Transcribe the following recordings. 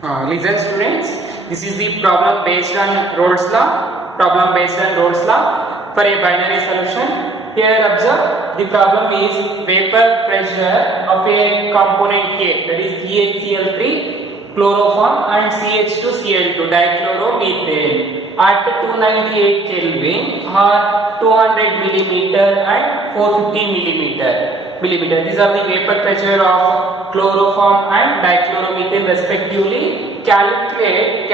Listen students, this is the problem based on Raoults law. Problem based on Raoults law for a binary solution. Here observe, the problem is vapor pressure of a component A, that is CHCl3 chloroform and CH2Cl2 dichloromethane at 298 Kelvin or 200 millimeter and 450 millimeter. These are the vapor pressure of chloroform and dichloromethane respectively. Calculate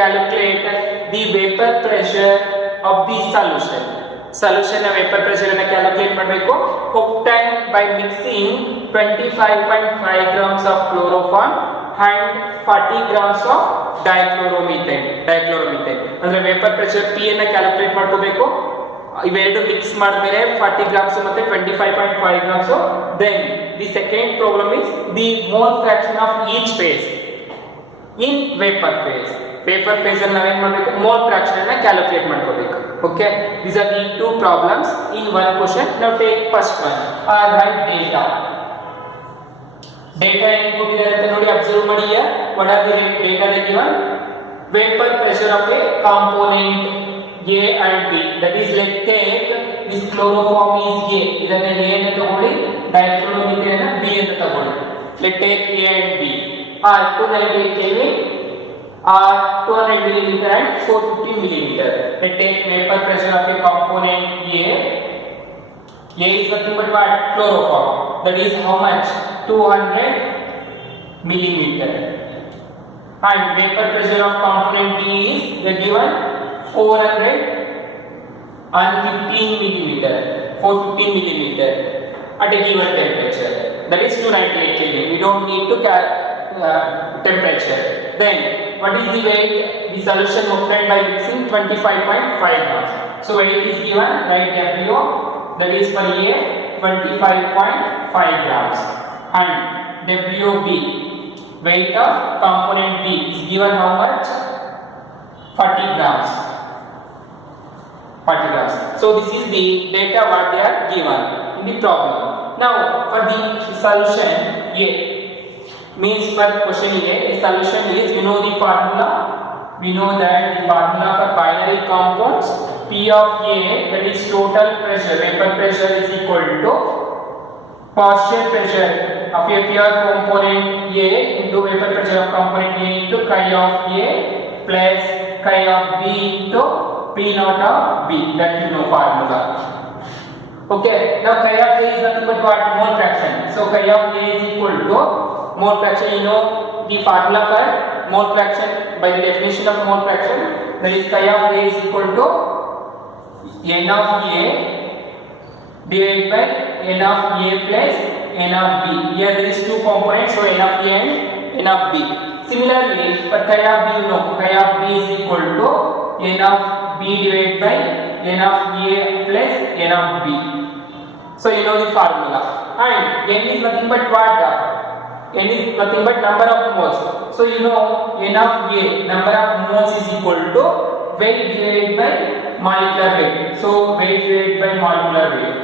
the vapor pressure of the solution. Solution vapor pressure ಅನ್ನು calculate ಮಾಡಬೇಕು. Obtain by mixing 25.5 grams of chloroform and 40 grams of dichloromethane. ಅಂದ್ರೆ vapor pressure P ಅನ್ನು calculate ಮಾಡ್ಕೋಬೇಕು. ಇವೆರಡು mix ಮಾಡಿದ್ಮೇಲೆ 40 grams ಮತ್ತೆ 25.5 grams. then the second problem is the mole fraction of each phase in vapor phase ಅಲ್ಲಿ ನಾವೇನ್ ಮಾಡಬೇಕು, mole fraction ಅನ್ನು ಕ್ಯಾಲ್ಕುಲೇಟ್ ಮಾಡ್ಕೋಬೇಕು. okay, these are the two problems in one question. now take first one. write data ಏನು ಕೊಟ್ಟಿದ್ದಾರೆ ಅಂತ ನೋಡಿ, observe ಮಾಡಿ. what are the data they given? vapor pressure of a component A and B, that is let's take this chloroform is A, ಇದನ್ನ A ಅಂತ ತಗೊಳ್ಳಿ, dichloromethane ಅನ್ನು B ಅಂತ ತಗೊಳ್ಳಿ. let's take A and B are 298 Kelvin or 200 millimeter and 450 millimeter. let's take vapor pressure of a component A is nothing but what? Chloroform, that is how much? 200 millimeter. and vapor pressure of component B is the given 415 millimeter at a given temperature, that is 298 Kelvin. We don't need to temperature. then what is the weight? The solution obtained by mixing 25.5 grams. so weight is given, write W, that is for A 25.5 grams and WB, weight of component B is given how much? 40 grams. So this is the data what they are given in the problem. Now for the solution A, means for question A, the solution is, you know the formula. We know that the formula for binary compounds, P of A, that is total pressure, vapor pressure is equal to partial pressure of a pure component A into vapor pressure of component A into chi of A plus chi of B into P naught of B, that you know formula. okay, now chi of A is nothing but what? Mole fraction. so chi of A is equal to mole fraction. You know the formula for mole fraction by the definition of mole fraction, that is chi of A is equal to n of A divided by n of A plus n of B. Here there is two components, so n of A and n of B. Similarly for chi of B, you know chi of B is equal to n of B divided by n of A plus n of B. so you know the formula. and n is nothing but what? n is nothing but number of moles. so you know n of A, number of moles, is equal to weight divided by molecular weight. so weight divided by molecular weight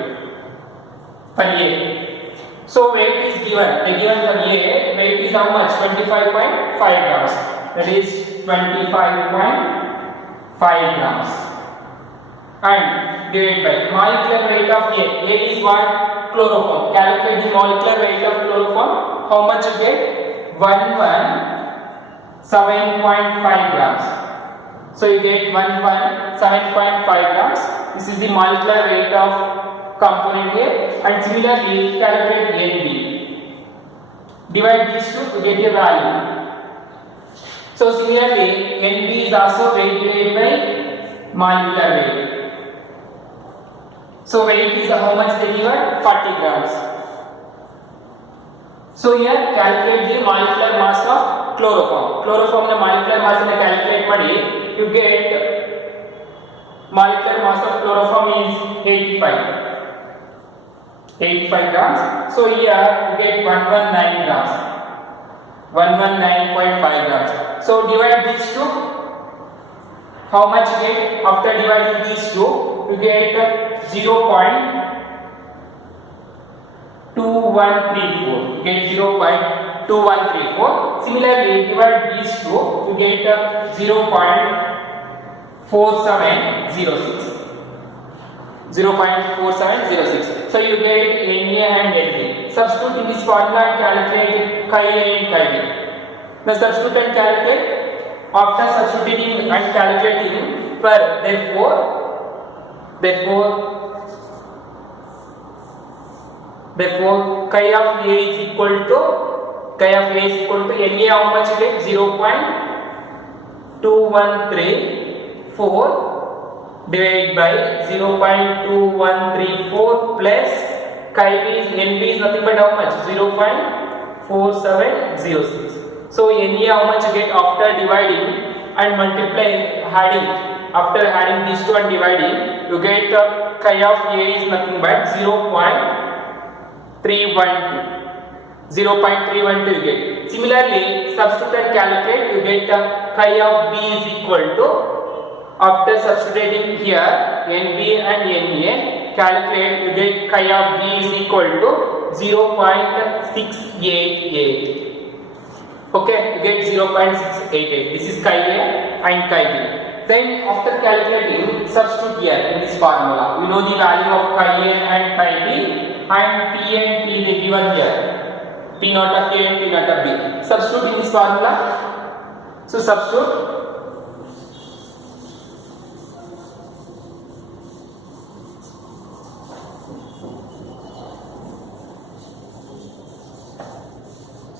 for A. so weight is given, the given for A, weight is how much? 25.5 grams, that is 25.5 grams and divided by molecular weight of A. A is what? Chloroform. calculate the molecular weight of chloroform. how much you get? 117.5 grams. so you get 117.5 grams. this is the molecular weight of component A. and similarly calculate NB. divide these two to get a value. so similarly NB is also weight divided by molecular weight. so weight is how much they given? 40 grams. so here calculate the molecular mass of chloroform. chloroform na molecular mass na calculate ಮಾಡಿ, you get molecular mass of chloroform is 85 grams. so here you get 119 grams, 119.5 grams. so divide these two, how much you get? after dividing these two you get 0.2134. get 0.2134. Similarly, divide these two, you get 0.4706. 0.4706. So you get Na and Nb. Substitute in this formula and calculate chi A and chi B. Now substitute and calculate. After substituting and calculating for therefore chi of A is equal to Na how much you get 0.2134 divided by 0.2134 plus chi B is Nb is nothing but how much 0.4706. So Na how much you get after dividing and multiplying, after adding these two and dividing, you get chi of A is nothing but 0.312 you get. Similarly, substitute and calculate, you get chi of B is equal to, after substituting here Nb and Na, calculate, you get chi of B is equal to 0.688. Okay, you get 0.688. This is chi A and chi B. Then after calculating, substitute here in this formula. We know the value of chi A and chi B, and P and P they given here. P naught of A and P naught of B. Substitute in this formula. So substitute.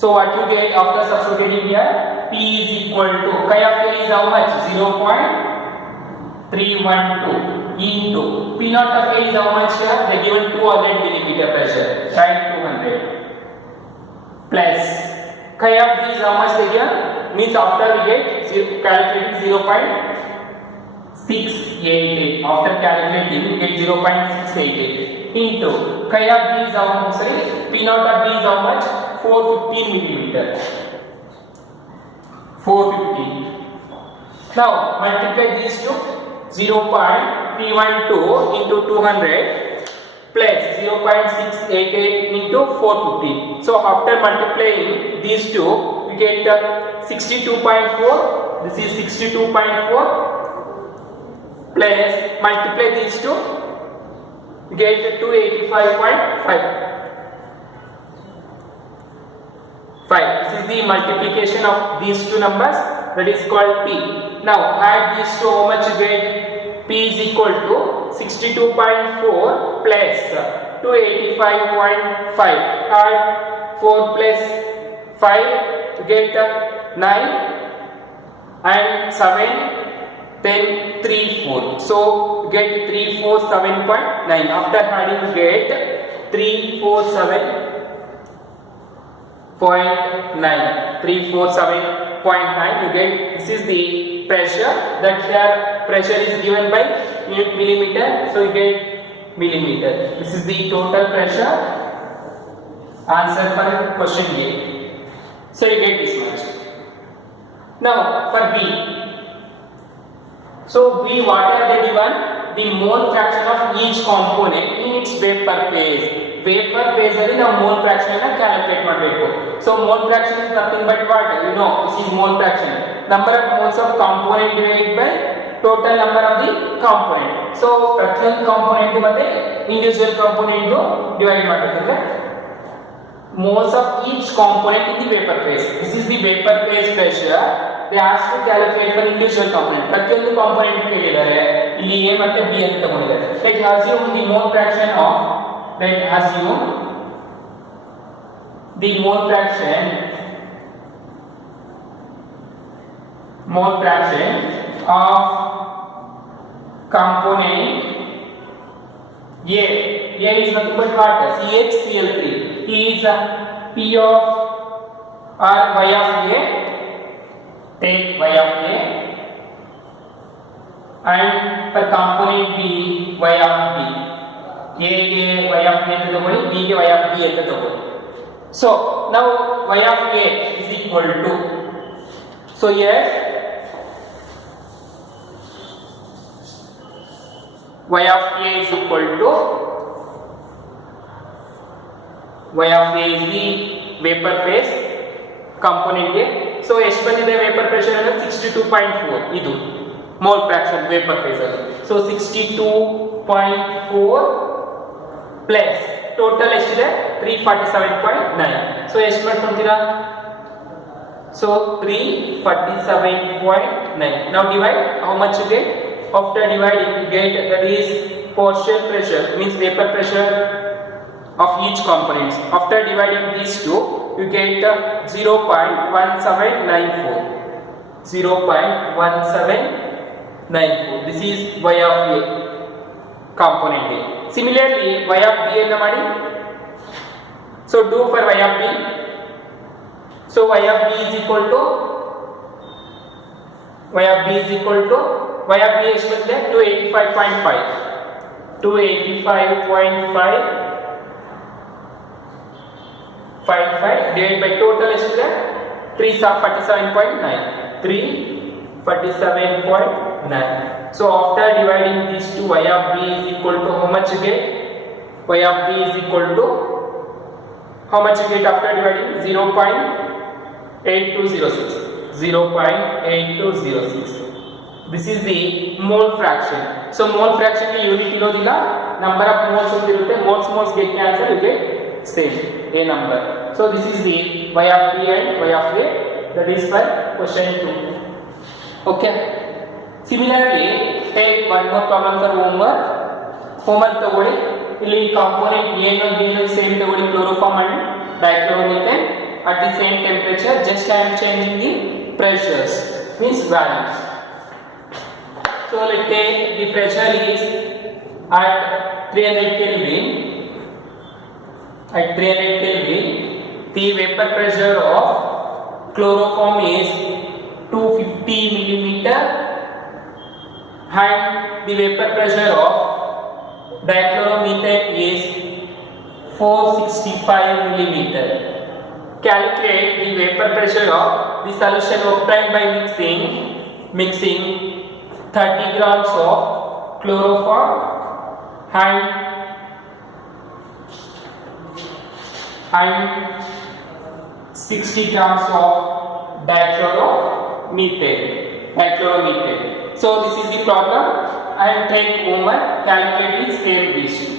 So what you get after substituting here? P is equal to chi of A is how much? 0.312 into P naught of A is how much here? They are given 200 millimeter pressure. Right, 200 plus chi of B is how much they give? Means after we get calculating 0.688. After calculating we get 0.688 into chi of B is how much? Sorry, P naught of B is how much? 415 millimeter. 415. Now multiply these two. 0.312 into 200 plus 0.688 into 450. So after multiplying these two, we get 62.4. This is 62.4 plus multiply these two, we get 285.5. This is the multiplication of these two numbers, that is called P. Now add these two, how much you get? P is equal to 62.4 plus 285.5. Add 4 plus 5 to get 9 and 7, then 3 4. So get 347.9. After adding you get 347.9. 347.9 you get. This is the pressure, that here pressure is given by millimeter, so you get millimeter. This is the total pressure. Answer for question A. So you get this much. Now for B. So B, what are they given? The mole fraction of each component in its vapor phase. Vapor phase alli ನಾವು mole fraction ಅನ್ನು calculate ಮಾಡಬೇಕು. So mole fraction is nothing but what? You know, this is mole fraction. Number of moles of component divided by total number of the component. So ಪ್ರತಿಯೊಂದು component ಮತ್ತೆ individual component divide ಮಾಡಬೇಕಂದ್ರೆ moles of each component in the vapor phase. This is the vapor phase pressure. They ask to calculate for individual component. ಪ್ರತಿಯೊಂದು component ಕೇಳಿದ್ದಾರೆ. ಇಲ್ಲಿ A ಮತ್ತೆ B ಅಂತ ತಗೊಂಡಿದ್ದಾರೆ. Let assume the mole fraction of mole fraction of component A. A is nothing but what? CHCl3. He is P of or Y of A. Take Y of A. And for component B, Y of B. A ಗೆ y of a ಅಂತ ತಗೊಳ್ಳಿ, B ಗೆ y of b ಅಂತ ತಗೊಳ್ಳಿ. So now y of a is equal to, so here y of a is equal to, y of a is the vapor phase component A. So ಎಷ್ಟು ಬಂದಿದೆ vapour pressure ಅಂದ್ರೆ 62.4 ಇದು mole fraction vapour face ಅಲ್ಲಿ. So 62.4 plus total ಎಷ್ಟಿದೆ 347.9. So ಎಷ್ಟು ಮಾಡ್ಕೊಂತೀರಾ? So 347.9. Now divide, how much you get? After dividing you get that is partial pressure, means vapor pressure of each components. After dividing these two you get 0.1794. 0.1794. This is y of a component A. Similarly y of B enna madi. So do for y of B. So y of B is equal to y of B ಎಷ್ಟು ಬಂದಿದೆ 285.5. 285.5 divided by total ಎಷ್ಟಿದೆ 347.9. 347.9. So after dividing these two, y of B is equal to how much you get? Y of B is equal to how much you get after dividing? 0.8206. 0.8206. This is the mole fraction. So mole fraction ki unit irodilla, number of moles irutte, moles get cancel, you get same a number. So this is the y of B and y of A, that is for question 2. Okay. Similarly, take one more problem for homework. Homework ತಗೊಳ್ಳಿ. ಇಲ್ಲಿ component A and B same ತಗೊಳ್ಳಿ, chloroform and dichloromethane at the same temperature. Just I am changing the pressures, means values. So let's take the pressure is at 300 Kelvin. At 300 Kelvin, the vapor pressure of chloroform is 250 millimeter and the vapor pressure of dichloromethane is 465 millimeter. Calculate the vapor pressure of the solution obtained by mixing 30 grams of chloroform and 60 grams of dichloromethane. So this is the problem, and take homework, calculate the same ratio.